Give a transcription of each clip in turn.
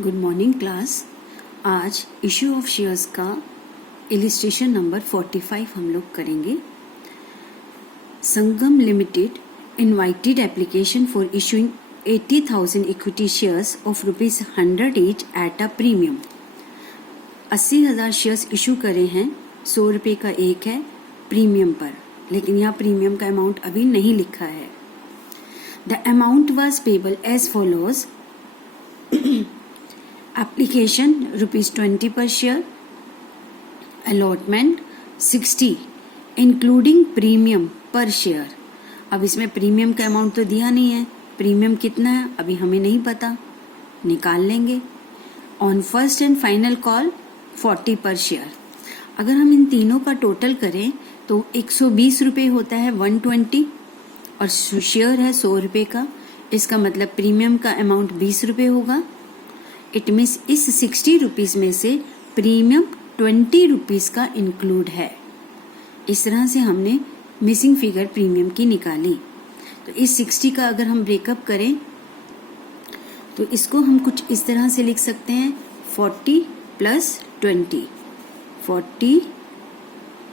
Good morning class. आज issue of shares का illustration number 45 हम लोग करेंगे। Sangam limited invited application for issuing 80,000 equity shares of ₹100 each at a premium. 80,000 shares issue करे हैं, 100 रुपये का एक है प्रीमियम पर, लेकिन यहाँ प्रीमियम का अमाउंट अभी नहीं लिखा है। The amount was payable as follows. Application ₹20 per share, allotment 60 including premium per share. अब इसमें प्रीमियम का अमाउंट तो दिया नहीं है, प्रीमियम कितना है अभी हमें नहीं पता, निकाल लेंगे। On first and final call 40 पर शेयर। अगर हम इन तीनों का टोटल करें तो 120 रुपये होता है 120, और शेयर है 100 रुपये का। इसका मतलब प्रीमियम का अमाउंट 20 रुपये होगा। इट मीन्स इस 60 रुपीज में से प्रीमियम 20 रुपीज का इंक्लूड है। इस तरह से हमने मिसिंग फिगर प्रीमियम की निकाली। तो इस 60 का अगर हम ब्रेकअप करें तो इसको हम कुछ इस तरह से लिख सकते हैं 40 प्लस 20, 40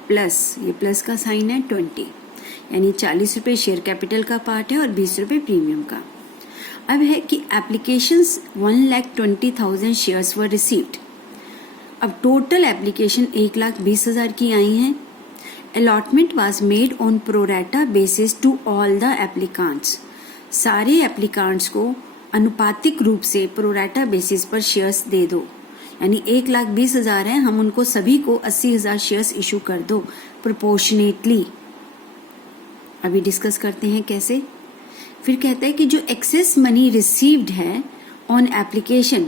प्लस ये प्लस का साइन है 20, यानी 40 रुपये शेयर कैपिटल का पार्ट है और 20 रुपये प्रीमियम का। अब है कि एप्लीकेशंस 1,20,000 शेयर्स वर रिसीव्ड। अब टोटल एप्लीकेशन 1,20,000 की आई हैं। Allotment was made on pro rata basis to all the applicants. सारे एप्लीकांट्स को अनुपातिक रूप से प्रोरेटा बेसिस पर शेयर्स दे दो, यानी 1,20,000 है, हम उनको सभी को 80,000 शेयर्स इशू कर दो प्रोपोर्शनेटली। अभी डिस्कस करते हैं कैसे। फिर कहता है कि जो एक्सेस मनी रिसीव्ड है on application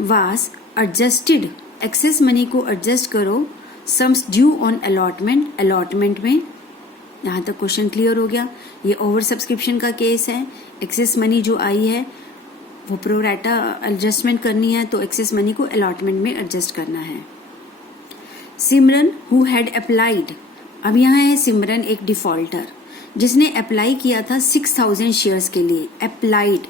was adjusted. Excess money को एडजस्ट करो sums due on allotment. Allotment में यहाँ तक क्वेश्चन क्लियर हो गया। ये ओवर सब्सक्रिप्शन का केस है। एक्सेस मनी जो आई है वो प्रोरेटा एडजस्टमेंट करनी है, तो एक्सेस मनी को अलॉटमेंट में एडजस्ट करना है। सिमरन हु हैड अप्लाइड। अब यहाँ है सिमरन एक डिफॉल्टर जिसने अप्लाई किया था 6,000 शेयर्स के लिए। अप्लाइड,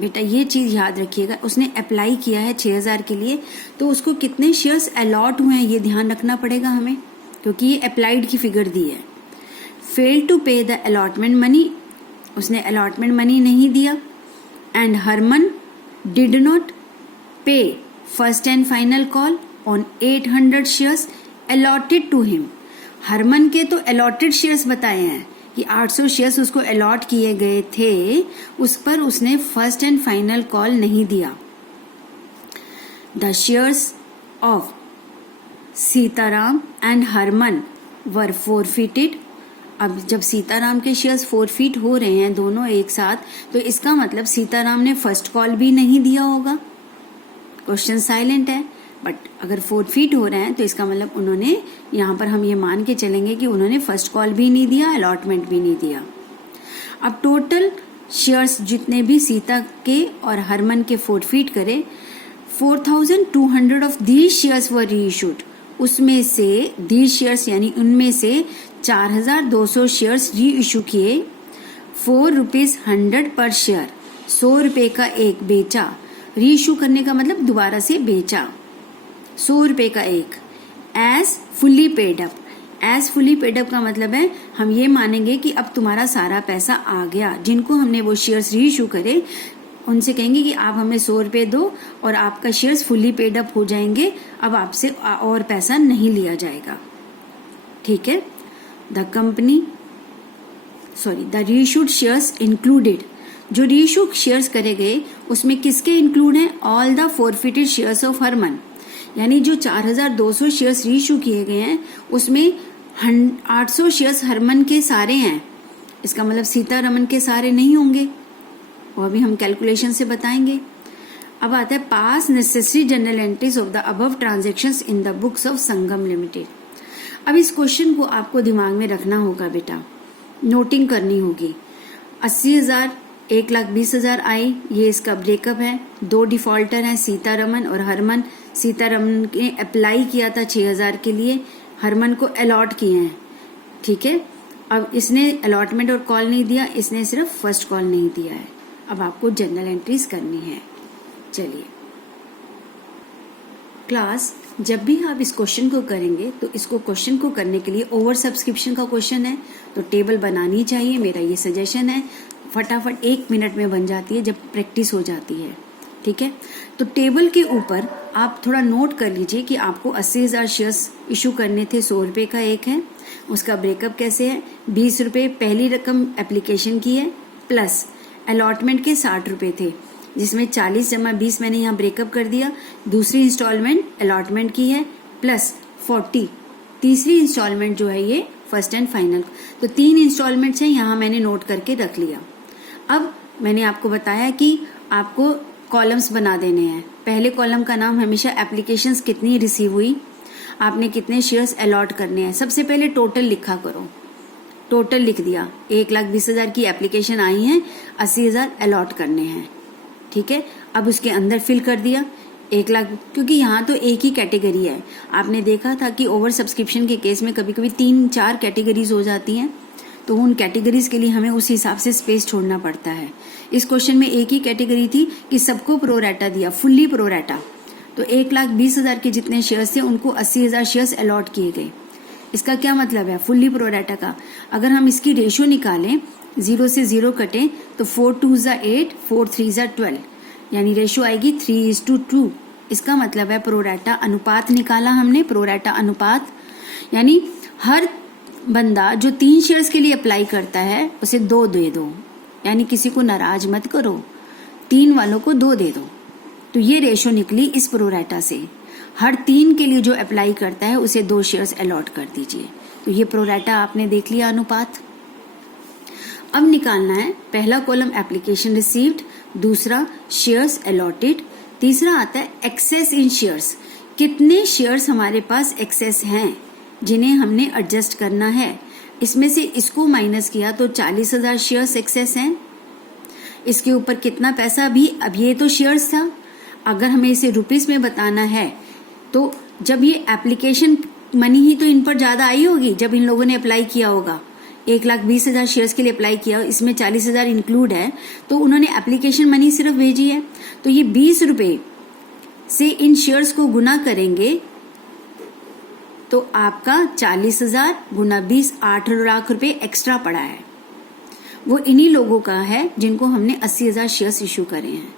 बेटा ये चीज याद रखिएगा, उसने अप्लाई किया है 6,000 के लिए, तो उसको कितने शेयर्स अलॉट हुए हैं ये ध्यान रखना पड़ेगा हमें, क्योंकि ये अप्लाइड की फिगर दी है। Fail to pay the allotment money, उसने अलॉटमेंट मनी नहीं दिया। And Harman did not pay first and final call on 800 shares allotted to him. Harman के तो अलॉटेड शेयर्स बताए हैं कि 800 शेयर्स उसको अलॉट किए गए थे, उस पर उसने फर्स्ट एंड फाइनल कॉल नहीं दिया। The shares of Sitaram and Harman were forfeited. अब जब सीताराम के शेयर्स फोरफिट हो रहे हैं दोनों एक साथ, तो इसका मतलब सीताराम ने फर्स्ट कॉल भी नहीं दिया होगा। क्वेश्चन साइलेंट है, बट अगर फोरफिट हो रहे हैं तो इसका मतलब उन्होंने, यहाँ पर हम ये मान के चलेंगे कि उन्होंने फर्स्ट कॉल भी नहीं दिया, अलॉटमेंट भी नहीं दिया। अब टोटल शेयर्स जितने भी सीता के और हरमन के फोरफिट करे, 4,200 of these shares were reissued. उसमें से दीज शेयर्स यानी उनमें से 4,200 शेयर्स री इशू किए। ₹4 पर शेयर, 100 रुपये का एक बेचा। री इशू करने का मतलब दोबारा से बेचा, 100 रुपये का एक। As fully paid up. As fully paid up का मतलब है हम ये मानेंगे कि अब तुम्हारा सारा पैसा आ गया। जिनको हमने वो शेयर्स री इशू करे उनसे कहेंगे कि आप हमें 100 रुपये दो और आपका शेयर्स फुल्ली पेड अप हो जाएंगे, अब आपसे और पैसा नहीं लिया जाएगा। ठीक है। The company the reissued shares included. जो रीइशू शेयर्स करे गए उसमें किसके इंक्लूड हैं? All the forfeited shares of Harman, यानी जो 4,200 शेयर्स रीइशू किए गए हैं उसमें 800 शेयर्स हरमन के सारे हैं। इसका मतलब सीतारमन के सारे नहीं होंगे, वो अभी हम कैलकुलेशन से बताएंगे। अब आता है पास necessary general entries of the above transactions in the books of Sangam limited. अब इस क्वेश्चन को आपको दिमाग में रखना होगा बेटा, नोटिंग करनी होगी। 80,000 1,20,000 आई, ये इसका ब्रेकअप है। दो डिफॉल्टर हैं सीतारमन और हरमन। सीतारमन ने अप्लाई किया था 6,000 के लिए, हरमन को अलॉट किए हैं। ठीक है। अब इसने अलॉटमेंट और कॉल नहीं दिया, इसने सिर्फ फर्स्ट कॉल नहीं दिया है। अब आपको जनरल एंट्रीज करनी है। चलिए क्लास, जब भी आप इस क्वेश्चन को करेंगे तो इसको क्वेश्चन को करने के लिए ओवर सब्सक्रिप्शन का क्वेश्चन है तो टेबल बनानी चाहिए, मेरा ये सजेशन है। फटाफट 1 मिनट में बन जाती है जब प्रैक्टिस हो जाती है, ठीक है। तो टेबल के ऊपर आप थोड़ा नोट कर लीजिए कि आपको 80,000 शेयर्स इशू करने थे, 100 रुपए का एक है, उसका ब्रेकअप कैसे है, 20 रुपए पहली रकम एप्लीकेशन की है, प्लस अलॉटमेंट के 60 रुपए थे जिसमें 40 जमा 20 मैंने यहाँ ब्रेकअप कर दिया, दूसरी इंस्टॉलमेंट अलॉटमेंट की है, प्लस 40 तीसरी इंस्टॉलमेंट जो है ये फर्स्ट एंड फाइनल। तो 3 इंस्टॉलमेंट्स हैं, यहाँ मैंने नोट करके रख लिया। अब मैंने आपको बताया कि आपको कॉलम्स बना देने हैं। पहले कॉलम का नाम हमेशा एप्लीकेशंस कितनी रिसीव हुई, आपने कितने शेयर्स अलॉट करने हैं। सबसे पहले टोटल लिखा करो, टोटल लिख दिया, 1,20,000 की एप्लीकेशन आई है, 80,000 अलॉट करने हैं, ठीक है। अब उसके अंदर फिल कर दिया 1 लाख, क्योंकि यहाँ तो एक ही कैटेगरी है। आपने देखा था कि ओवर सब्सक्रिप्शन के केस में कभी कभी 3-4 कैटेगरीज हो जाती हैं, तो उन कैटेगरीज के लिए हमें उस हिसाब से स्पेस छोड़ना पड़ता है। इस क्वेश्चन में एक ही कैटेगरी थी कि सबको प्रोरेटा दिया, फुल्ली प्रोरेटा। तो 1,20,000 के जितने शेयर्स थे उनको 80,000 शेयर्स अलॉट किए गए। इसका क्या मतलब है फुल्ली प्रोरेटा का? अगर हम इसकी रेशियो निकालें, 0 से 0 कटें तो 4 2 8, 4 3 12, यानी रेशियो आएगी 3:2। इसका मतलब है प्रोरेटा अनुपात निकाला हमने, प्रोरेटा अनुपात, यानी हर बंदा जो 3 शेयर्स के लिए अप्लाई करता है उसे 2 दे दो, यानी किसी को नाराज मत करो, 3 वालों को 2 दे दो। तो ये रेशियो निकली इस प्रोरेटा से, हर 3 के लिए जो अप्लाई करता है उसे 2 शेयर्स अलॉट कर दीजिए। तो ये प्रोरेटा आपने देख लिया अनुपात। अब निकालना है पहला कॉलम एप्लीकेशन रिसीव्ड, दूसरा शेयर्स अलॉटेड, तीसरा आता है एक्सेस इन शेयर्स, कितने शेयर्स हमारे पास एक्सेस हैं जिन्हें हमने एडजस्ट करना है। इसमें से इसको माइनस किया तो 40,000 शेयर्स एक्सेस हैं। इसके ऊपर कितना पैसा भी, अब ये तो शेयर्स था, अगर हमें इसे रुपीस में बताना है तो जब ये एप्लीकेशन मनी ही तो इन पर ज्यादा आई होगी जब इन लोगों ने अप्लाई किया होगा। 1,20,000 शेयर्स के लिए अप्लाई किया, इसमें 40,000 इंक्लूड है, तो उन्होंने एप्लीकेशन मनी सिर्फ भेजी है। तो ये 20 रुपए से इन शेयर्स को गुना करेंगे तो आपका 40,000 गुना 20, 8 लाख रुपए एक्स्ट्रा पड़ा है। वो इन्हीं लोगों का है जिनको हमने 80,000 शेयर्स इशू करे हैं।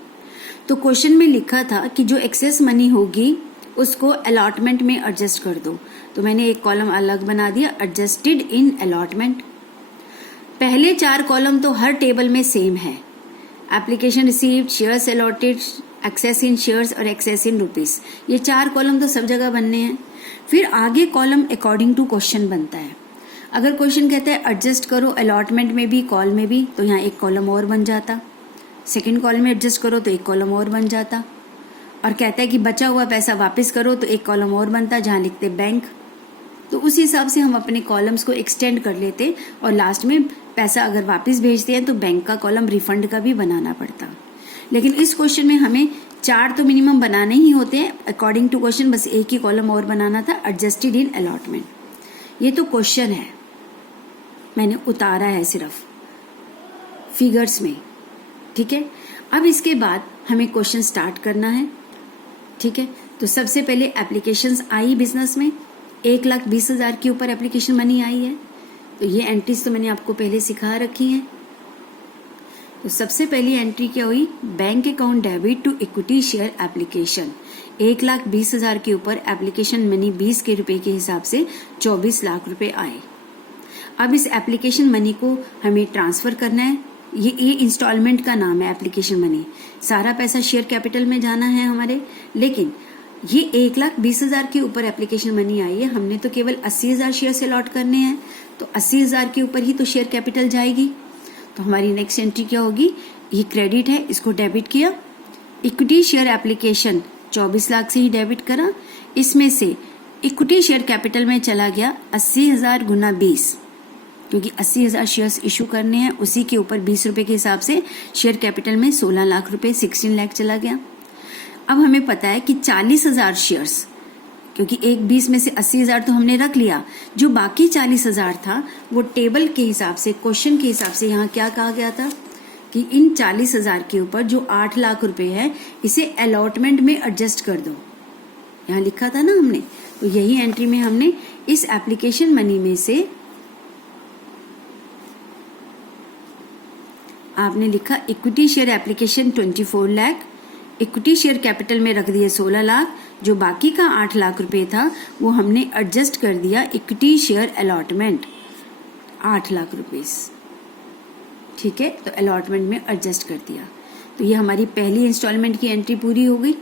तो क्वेश्चन में लिखा था कि जो एक्सेस मनी होगी उसको अलॉटमेंट में एडजस्ट कर दो, तो मैंने एक कॉलम अलग बना दिया, एडजस्टेड इन अलॉटमेंट। पहले 4 कॉलम तो हर टेबल में सेम है, application received, shares allotted, excess in shares और एक्सेस इन रुपीस, ये 4 कॉलम तो सब जगह बनने हैं। फिर आगे कॉलम अकॉर्डिंग टू क्वेश्चन बनता है। अगर क्वेश्चन कहता है एडजस्ट करो अलॉटमेंट में भी कॉल में भी, तो यहाँ एक कॉलम और बन जाता, सेकेंड कॉलम में एडजस्ट करो तो एक कॉलम और बन जाता, और कहता है कि बचा हुआ पैसा वापस करो तो एक कॉलम और बनता जहां लिखते बैंक। तो उस हिसाब से हम अपने कॉलम्स को एक्सटेंड कर लेते और लास्ट में पैसा अगर वापस भेजते हैं तो बैंक का कॉलम रिफंड का भी बनाना पड़ता। लेकिन इस क्वेश्चन में हमें 4 तो मिनिमम बनाने ही होते हैं अकॉर्डिंग टू क्वेश्चन, बस एक ही कॉलम और बनाना था, एडजस्टेड इन अलॉटमेंट। ये तो क्वेश्चन है, मैंने उतारा है सिर्फ फिगर्स में, ठीक है। अब इसके बाद हमें क्वेश्चन स्टार्ट करना है, ठीक है। तो सबसे पहले एप्लीकेशंस आई बिजनेस में, 1,20,000 के ऊपर एप्लीकेशन मनी आई है। तो ये एंट्रीज तो मैंने आपको पहले सिखा रखी हैं। तो सबसे पहली एंट्री क्या हुई, bank account debit to equity share application, 1,20,000 के ऊपर एप्लीकेशन मनी 20 के रुपए के हिसाब से 24 लाख रुपए आए। अब इस एप्लीकेशन मनी को हमें ट्रांसफर करना है, ये इंस्टॉलमेंट का नाम है एप्लीकेशन मनी, सारा पैसा शेयर कैपिटल में जाना है हमारे। लेकिन ये 1,20,000 के ऊपर एप्लीकेशन मनी आई है, हमने तो केवल 80,000 शेयर अलॉट करने हैं, तो 80,000 के ऊपर ही तो शेयर कैपिटल जाएगी। तो हमारी नेक्स्ट एंट्री क्या होगी, ये क्रेडिट है, इसको डेबिट किया, इक्विटी शेयर एप्लीकेशन 24 लाख से ही डेबिट करा, इसमें से इक्विटी शेयर कैपिटल में चला गया 80,000 गुना 20, क्योंकि 80,000 शेयर्स इशू करने हैं, उसी के ऊपर 20 रुपए के हिसाब से शेयर कैपिटल में 16 लाख रुपए 16 लाख चला गया। अब हमें पता है कि 40,000 शेयर्स, क्योंकि एक 20 में से 80,000 तो हमने रख लिया, जो बाकी 40,000 था वो टेबल के हिसाब से, क्वेश्चन के हिसाब से यहाँ क्या कहा गया था कि इन 40,000 के ऊपर जो 8 लाख रुपए है इसे अलॉटमेंट में एडजस्ट कर दो। यहाँ लिखा था ना हमने, तो यही एंट्री में हमने इस एप्लीकेशन मनी में से आपने लिखा equity share application 24 lakh, equity share capital में रख दिए 16 लाख, जो बाकी का 8 लाख रुपए था वो हमने एडजस्ट कर दिया equity share allotment 8 lakh rupees. ठीक है, तो अलॉटमेंट में एडजस्ट कर दिया। तो ये हमारी पहली इंस्टॉलमेंट की एंट्री पूरी हो गई।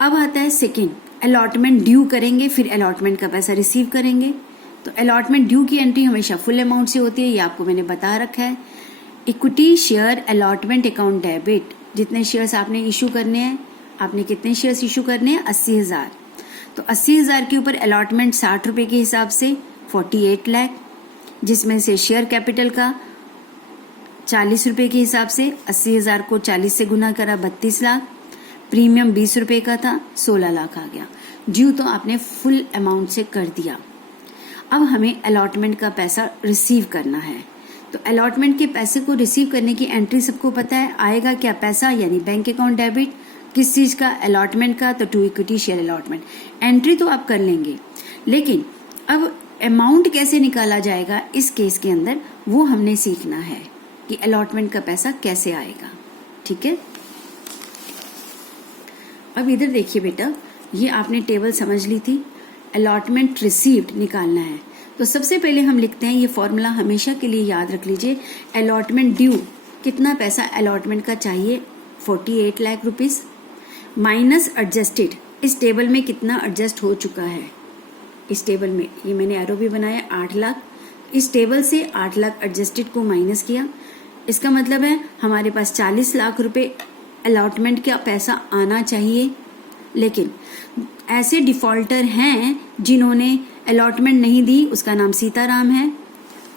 अब आता है सेकेंड, अलॉटमेंट ड्यू करेंगे, फिर अलॉटमेंट का पैसा रिसीव करेंगे। तो अलॉटमेंट ड्यू की एंट्री हमेशा फुल अमाउंट से होती है, ये आपको मैंने बता रखा है। Equity share allotment account debit, जितने शेयर्स आपने इशू करने हैं, आपने कितने शेयर्स इशू करने हैं, 80,000। तो 80,000 के ऊपर अलॉटमेंट 60 रुपए के हिसाब से 48 लाख, जिसमें से शेयर कैपिटल का 40 रुपए के हिसाब से 80,000 को 40 से गुना करा 32 लाख, प्रीमियम 20 रुपए का था 16 लाख आ गया। ड्यू तो आपने फुल अमाउंट से कर दिया। अब हमें अलॉटमेंट का पैसा रिसीव करना है। तो अलॉटमेंट के पैसे को रिसीव करने की एंट्री सबको पता है, आएगा क्या पैसा, यानी बैंक अकाउंट डेबिट, किस चीज का, अलॉटमेंट का, तो to equity share allotment. Entry तो आप कर लेंगे, लेकिन अब अमाउंट कैसे निकाला जाएगा इस केस के अंदर वो हमने सीखना है कि अलॉटमेंट का पैसा कैसे आएगा। ठीक है, अब इधर देखिए बेटा, ये आपने टेबल समझ ली थी, अलॉटमेंट रिसीव्ड निकालना है। तो सबसे पहले हम लिखते हैं, ये फॉर्मूला हमेशा के लिए याद रख लीजिए, अलॉटमेंट ड्यू, कितना पैसा अलॉटमेंट का चाहिए 48 लाख रुपीस, माइनस एडजस्टेड, इस टेबल में कितना एडजस्ट हो चुका है, इस टेबल में ये मैंने एरो भी बनाया 8 लाख, इस टेबल से 8 लाख एडजस्टेड को माइनस किया। इसका मतलब है हमारे पास 40 लाख रुपए अलॉटमेंट का पैसा आना चाहिए, लेकिन ऐसे डिफॉल्टर हैं जिन्होंने अलॉटमेंट नहीं दी, उसका नाम सीताराम है।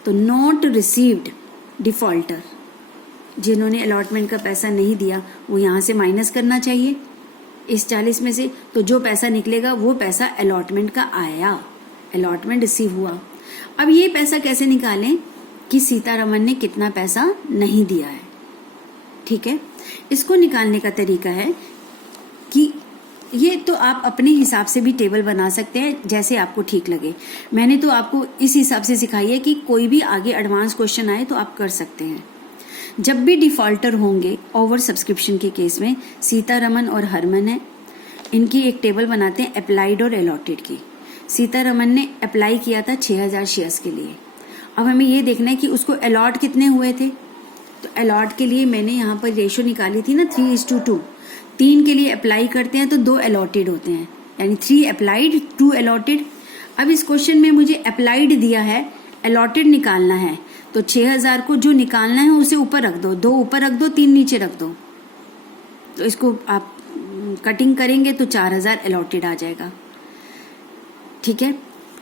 तो नॉट रिसीव्ड डिफॉल्टर, जिन्होंने अलॉटमेंट का पैसा नहीं दिया, वो यहां से माइनस करना चाहिए इस 40 में से। तो जो पैसा निकलेगा वो पैसा अलॉटमेंट का आया, अलॉटमेंट रिसीव हुआ। अब ये पैसा कैसे निकालें कि सीतारमन ने कितना पैसा नहीं दिया है। ठीक है, इसको निकालने का तरीका है कि ये तो आप अपने हिसाब से भी टेबल बना सकते हैं, जैसे आपको ठीक लगे। मैंने तो आपको इस हिसाब से सिखाई है कि कोई भी आगे एडवांस क्वेश्चन आए तो आप कर सकते हैं। जब भी डिफॉल्टर होंगे ओवर सब्सक्रिप्शन के केस में, सीतारमन और हरमन है, इनकी एक टेबल बनाते हैं अप्लाइड और अलॉटेड की। सीतारमन ने अप्लाई किया था 6,000 शेयर्स के लिए। अब हमें ये देखना है कि उसको अलॉट कितने हुए थे। तो अलॉट के लिए मैंने यहाँ पर रेशो निकाली थी ना 3:2। 3 के लिए अप्लाई करते हैं तो 2 अलॉटेड होते हैं, यानी 3 अप्लाइड 2 अलॉटेड। अब इस क्वेश्चन में मुझे अप्लाइड दिया है, अलॉटेड निकालना है, तो 6,000 को जो निकालना है उसे ऊपर रख दो, 2 ऊपर रख दो, 3 नीचे रख दो। तो इसको आप कटिंग करेंगे तो 4,000 अलॉटेड आ जाएगा। ठीक है,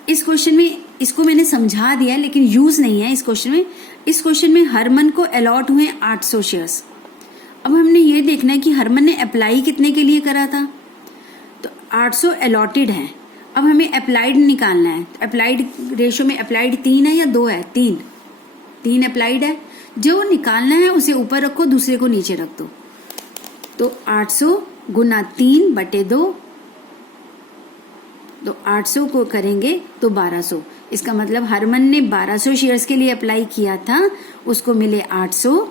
इस क्वेश्चन में इसको मैंने समझा दिया लेकिन यूज नहीं है इस क्वेश्चन में। इस क्वेश्चन में हरमन को अलॉट हुए 800 शेयर्स। अब हमने ये देखना है कि हरमन ने अप्लाई कितने के लिए करा था, तो 800 अलॉटेड है। अब हमें अप्लाइड निकालना है। अप्लाइड रेशो में अप्लाइड 3 है या 2 है, 3 अप्लाइड है। जो निकालना है उसे ऊपर रखो, दूसरे को नीचे रख दो। तो 800 गुना 3/2, तो 800 को करेंगे तो 1200। इसका मतलब हरमन ने 1200 शेयर्स के लिए अप्लाई किया था, उसको मिले 800।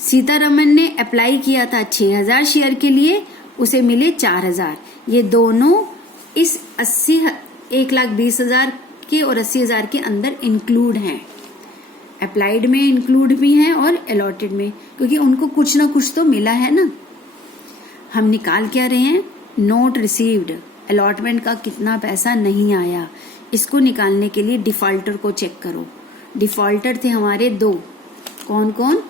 सीतारमन ने अप्लाई किया था 6,000 शेयर के लिए, उसे मिले 4,000। ये दोनों इस 1,20,000 के और 80,000 के अंदर इंक्लूड हैं। अप्लाइड में इंक्लूड भी हैं और अलॉटेड में, क्योंकि उनको कुछ ना कुछ तो मिला है ना। हम निकाल क्या रहे हैं, नोट रिसीव्ड, अलॉटमेंट का कितना पैसा नहीं आया। इसको निकालने के लिए डिफॉल्टर को चेक करो। डिफॉल्टर थे हमारे 2, कौन कौन,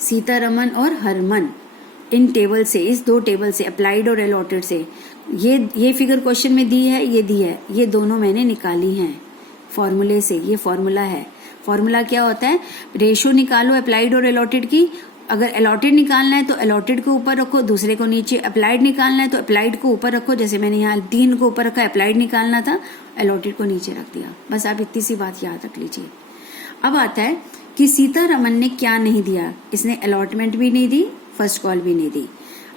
सीतारमन और हरमन। इन टेबल से, इस 2 टेबल से, अप्लाइड और अलॉटेड से, ये फिगर क्वेश्चन में दी है, ये दी है, ये दोनों मैंने निकाली हैं फॉर्मूले से। ये फॉर्मूला है। फॉर्मूला क्या होता है, रेशो निकालो अप्लाइड और अलॉटेड की। अगर अलॉटेड निकालना है तो अलॉटेड को ऊपर रखो, दूसरे को नीचे। अप्लाइड निकालना है तो अप्लाइड को ऊपर रखो, जैसे मैंने यहाँ 3 को ऊपर रखा, अप्लाइड निकालना था, अलॉटेड को नीचे रख दिया। बस आप इतनी सी बात याद रख लीजिए। अब आता है कि सीतारमन ने क्या नहीं दिया। इसने अलॉटमेंट भी नहीं दी, फर्स्ट कॉल भी नहीं दी।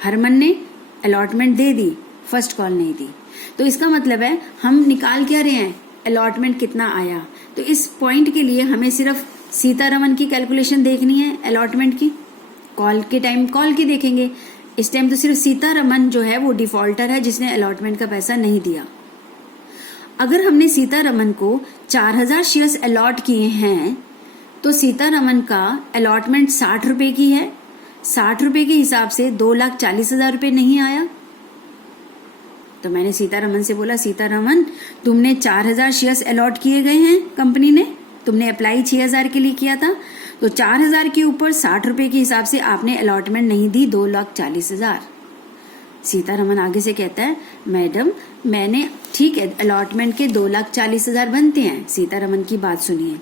हरमन ने अलॉटमेंट दे दी, फर्स्ट कॉल नहीं दी। तो इसका मतलब है हम निकाल क्या रहे हैं, अलॉटमेंट कितना आया। तो इस पॉइंट के लिए हमें सिर्फ सीतारमन की कैलकुलेशन देखनी है, अलॉटमेंट की। कॉल के टाइम कॉल की देखेंगे। इस टाइम तो सिर्फ सीतारमन जो है वो डिफॉल्टर है जिसने अलॉटमेंट का पैसा नहीं दिया। अगर हमने सीतारमन को 4000 शेयर्स अलॉट किए हैं तो सीतारमन का अलॉटमेंट 60 रुपए की है। 60 रुपए के हिसाब से 2,40,000 रुपए नहीं आया। तो मैंने सीतारमन से बोला, सीतारमन तुमने 4000 शेयर्स अलॉट किए गए हैं कंपनी ने, तुमने अप्लाई 6000 के लिए किया था, तो 4000 के ऊपर 60 रुपए के हिसाब से आपने अलॉटमेंट नहीं दी 2,40,000। सीतारमन आगे से कहता है, मैडम मैंने, ठीक है अलॉटमेंट के 2,40,000 बनते हैं। सीतारमन की बात सुनिए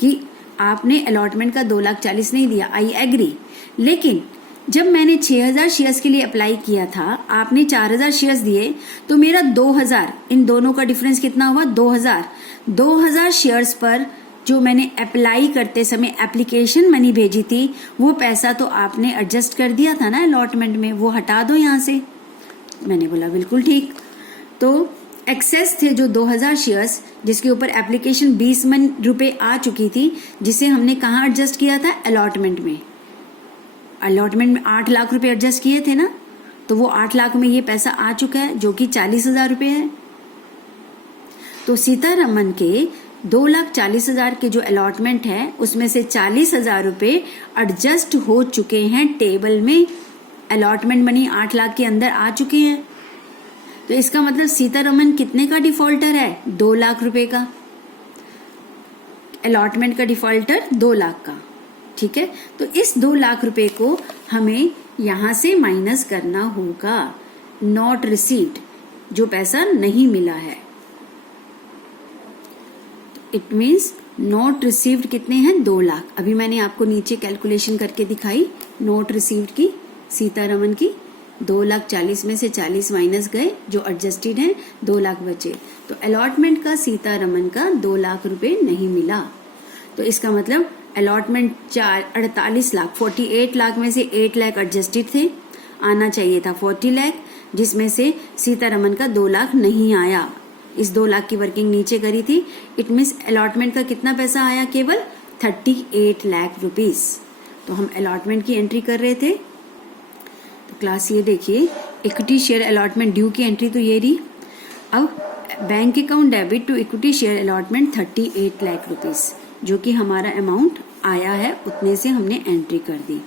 कि आपने अलॉटमेंट का 2,40,000 नहीं दिया, आई एग्री, लेकिन जब मैंने 6000 शेयर्स के लिए अप्लाई किया था, आपने 4000 शेयर्स दिए, तो मेरा 2000, इन दोनों का डिफरेंस कितना हुआ, 2000 शेयर्स पर जो मैंने अप्लाई करते समय एप्लीकेशन मनी भेजी थी, वो पैसा तो आपने एडजस्ट कर दिया था ना अलॉटमेंट में, वो हटा दो यहाँ से। मैंने बोला बिल्कुल ठीक। तो एक्सेस थे जो 2000 शेयर्स जिसके ऊपर एप्लीकेशन 20 रुपए आ चुकी थी, जिसे हमने कहाँ एडजस्ट किया था, अलॉटमेंट में। अलॉटमेंट में 8 लाख रुपए एडजस्ट किए थे ना, तो वो 8 लाख में ये पैसा आ चुका है जो कि 40,000 रुपए है। तो सीतारमन के 2,40,000 के जो अलॉटमेंट है उसमें से 40,000 रुपए एडजस्ट हो चुके हैं टेबल में, अलॉटमेंट मनी 8 लाख के अंदर आ चुके हैं। तो इसका मतलब सीतारमन कितने का डिफॉल्टर है, 2 लाख रुपए का। अलॉटमेंट का डिफॉल्टर 2 लाख का, ठीक है। तो इस 2 लाख रुपए को हमें यहां से माइनस करना होगा, नॉट रिसीव्ड, जो पैसा नहीं मिला है। इट मीन्स नॉट रिसीव्ड कितने हैं, 2 लाख। अभी मैंने आपको नीचे कैलकुलेशन करके दिखाई नॉट रिसीव्ड की, सीतारमन की। 2,40,000 में से 40 माइनस गए, जो एडजस्टेड है, 2 लाख बचे। तो अलॉटमेंट का सीतारमन का 2 लाख रुपए नहीं मिला। तो इसका मतलब अलॉटमेंट 48 लाख, 48 लाख में से 8 लाख एडजस्टेड थे, आना चाहिए था 40 लाख, जिसमें से सीतारमन का 2 लाख नहीं आया। इस 2 लाख की वर्किंग नीचे करी थी। इट मीन्स अलॉटमेंट का कितना पैसा आया, केवल 38 लाख रुपीस। तो हम अलॉटमेंट की एंट्री कर रहे थे। तो क्लास ये देखिए, इक्विटी शेयर अलॉटमेंट ड्यू की एंट्री तो ये रही। अब bank account debit to equity share allotment 38 lakh rupees, जो कि हमारा अमाउंट आया है, उतने से हमने एंट्री कर दी।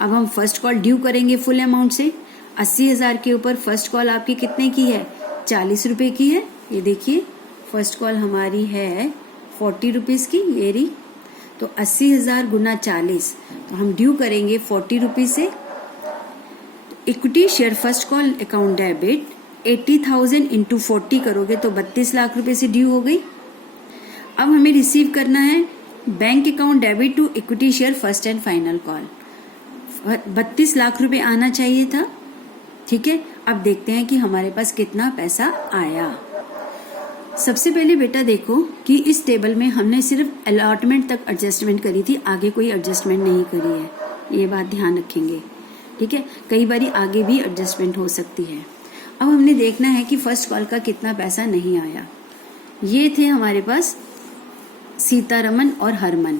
अब हम फर्स्ट कॉल ड्यू करेंगे फुल अमाउंट से। 80,000 के ऊपर फर्स्ट कॉल आपकी कितने की है, 40 रुपए की है। ये देखिए फर्स्ट कॉल हमारी है 40 रुपीज की, ये रही। तो 80,000 गुना 40, तो हम ड्यू करेंगे 40 रुपीज से। Equity share first call account debit 80,000 into 40 करोगे तो 32 लाख रुपए से ड्यू हो गई। अब हमें रिसीव करना है bank account debit to equity share first and final call, 32 lakh रुपए आना चाहिए था, ठीक है। अब देखते हैं कि हमारे पास कितना पैसा आया। सबसे पहले बेटा देखो कि इस टेबल में हमने सिर्फ अलॉटमेंट तक एडजस्टमेंट करी थी, आगे कोई एडजस्टमेंट नहीं करी है, ये बात ध्यान रखेंगे, ठीक है। कई बारी आगे भी एडजस्टमेंट हो सकती है। अब हमने देखना है कि फर्स्ट कॉल का कितना पैसा नहीं आया। ये थे हमारे पास सीतारमन और हरमन।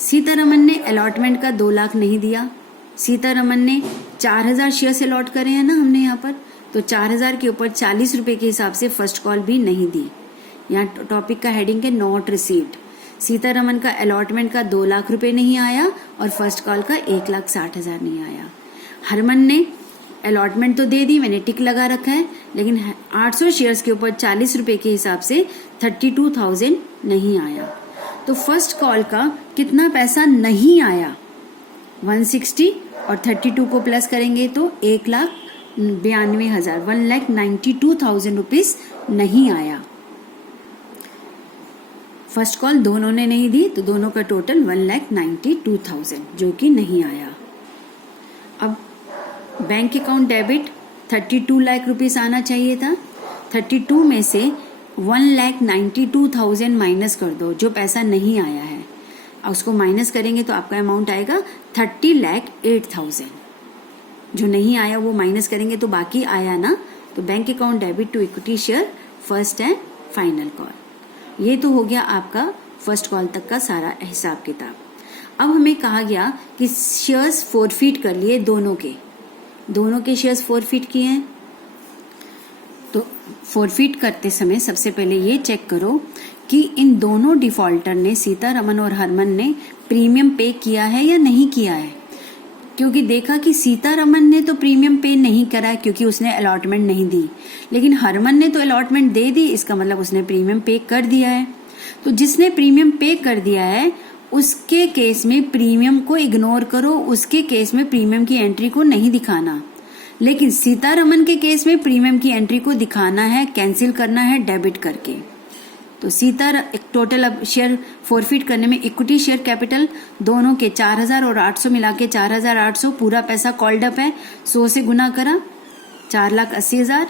सीतारमन ने अलॉटमेंट का 2 लाख नहीं दिया। सीतारमन ने 4000 शेयर अलॉट करे हैं ना हमने यहाँ पर, तो 4000 के ऊपर 40 रुपए के हिसाब से फर्स्ट कॉल भी नहीं दी। यहाँ टॉपिक का हेडिंग है नॉट रिसीव्ड। सीतारमन का अलॉटमेंट का 2 लाख रुपए नहीं आया और फर्स्ट कॉल का 1,60,000 नहीं आया। हरमन ने अलॉटमेंट तो दे दी, मैंने टिक लगा रखा है, लेकिन 800 शेयर्स के ऊपर 40 रुपए के हिसाब से 32,000 नहीं आया। तो फर्स्ट कॉल का कितना पैसा नहीं आया, 160 और 32 को प्लस करेंगे तो 1,92,000, 1,92,000 रुपीज नहीं आया। फर्स्ट कॉल दोनों ने नहीं दी, तो दोनों का टोटल 1,92,000 जो कि नहीं आया। अब bank account debit 32 lakh rupees आना चाहिए था। 32 में से 1,92,000 माइनस कर दो, जो पैसा नहीं आया है। और उसको माइनस करेंगे तो आपका अमाउंट आएगा 30,08,000। जो नहीं आया वो माइनस करेंगे तो बाकी आया ना, तो bank account debit to equity share first and final call. ये तो हो गया आपका फर्स्ट कॉल तक का सारा हिसाब किताब। अब हमें कहा गया कि शेयर्स फोरफीट कर लिए, दोनों के शेयर्स फोरफीट किए हैं। तो फोरफीट करते समय सबसे पहले ये चेक करो कि इन दोनों डिफॉल्टर ने, सीतारमन और हरमन ने प्रीमियम पे किया है या नहीं किया है। क्योंकि देखा कि सीतारमन ने तो प्रीमियम पे नहीं करा है क्योंकि उसने अलॉटमेंट नहीं दी, लेकिन हरमन ने तो अलॉटमेंट दे दी, इसका मतलब उसने प्रीमियम पे कर दिया है। तो जिसने प्रीमियम पे कर दिया है उसके केस में प्रीमियम को इग्नोर करो, उसके केस में प्रीमियम की एंट्री को नहीं दिखाना। लेकिन सीतारमन के केस में प्रीमियम की एंट्री को दिखाना है, कैंसिल करना है डेबिट करके। तो टोटल अब शेयर फोरफीट करने में इक्विटी शेयर कैपिटल दोनों के 4,000 और 800 मिला के 4,800, पूरा पैसा कॉल्ड अप है, 100 से गुना करा 4,80,000।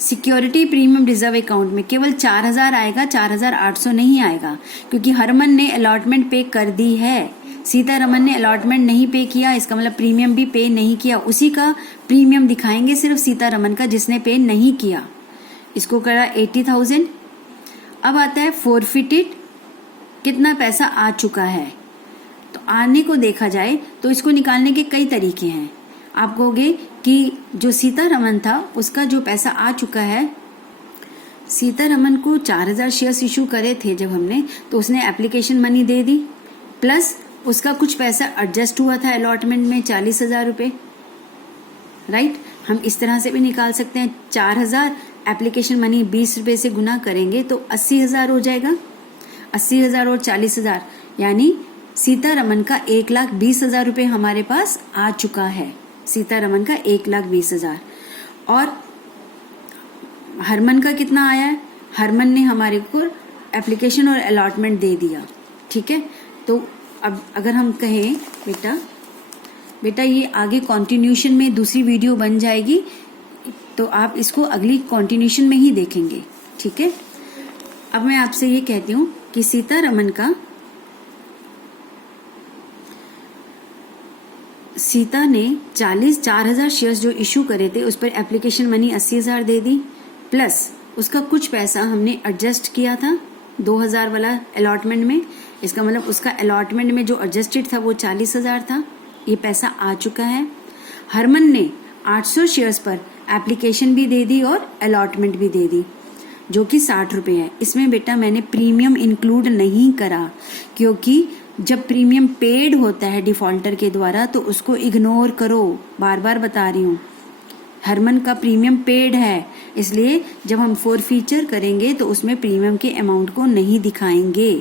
सिक्योरिटी प्रीमियम रिजर्व अकाउंट में केवल 4,000 आएगा, 4,800 नहीं आएगा क्योंकि हरमन ने अलॉटमेंट पे कर दी है, सीतारमन ने अलॉटमेंट नहीं पे किया, इसका मतलब प्रीमियम भी पे नहीं किया। उसी का प्रीमियम दिखाएंगे सिर्फ सीतारमन का जिसने पे नहीं किया। इसको करा 80,000। अब आता है फोरफिटेड, कितना पैसा आ चुका है। तो आने को देखा जाए तो इसको निकालने के कई तरीके हैं। आप कहोगे कि जो सीतारमन था उसका जो पैसा आ चुका है, सीतारमन को 4,000 शेयर्स इशू करे थे जब हमने, तो उसने एप्लीकेशन मनी दे दी, प्लस उसका कुछ पैसा एडजस्ट हुआ था अलॉटमेंट में 40,000 रुपये, राइट। हम इस तरह से भी निकाल सकते हैं। 4,000 एप्लीकेशन मनी 20 रुपये से गुना करेंगे तो 80,000 हो जाएगा। 80,000 और 40,000 यानी सीतारमन का 1,20,000 रुपये हमारे पास आ चुका है। सीतारमन का 1,20,000। और हरमन का कितना आया है? हरमन ने हमारे को एप्लीकेशन और अलॉटमेंट दे दिया, ठीक है। तो अब अगर हम कहें बेटा ये आगे कॉन्टिन्यूशन में दूसरी वीडियो बन जाएगी, तो आप इसको अगली कॉन्टिन्यूशन में ही देखेंगे, ठीक है। अब मैं आपसे ये कहती हूँ कि सीतारमन का, सीता ने 4,000 शेयर्स जो इशू करे थे उस पर एप्लीकेशन मनी 80,000 दे दी, प्लस उसका कुछ पैसा हमने एडजस्ट किया था 2,000 वाला अलॉटमेंट में। इसका मतलब उसका अलॉटमेंट में जो एडजस्टेड था वो 40,000 था। ये पैसा आ चुका है। हरमन ने 800 शेयर्स पर एप्लीकेशन भी दे दी और अलॉटमेंट भी दे दी जो कि 60 रुपये है। इसमें बेटा मैंने प्रीमियम इंक्लूड नहीं करा क्योंकि जब प्रीमियम पेड होता है डिफॉल्टर के द्वारा तो उसको इग्नोर करो, बार बार बता रही हूँ। हरमन का प्रीमियम पेड है, इसलिए जब हम फोरफीचर करेंगे तो उसमें प्रीमियम के अमाउंट को नहीं दिखाएंगे।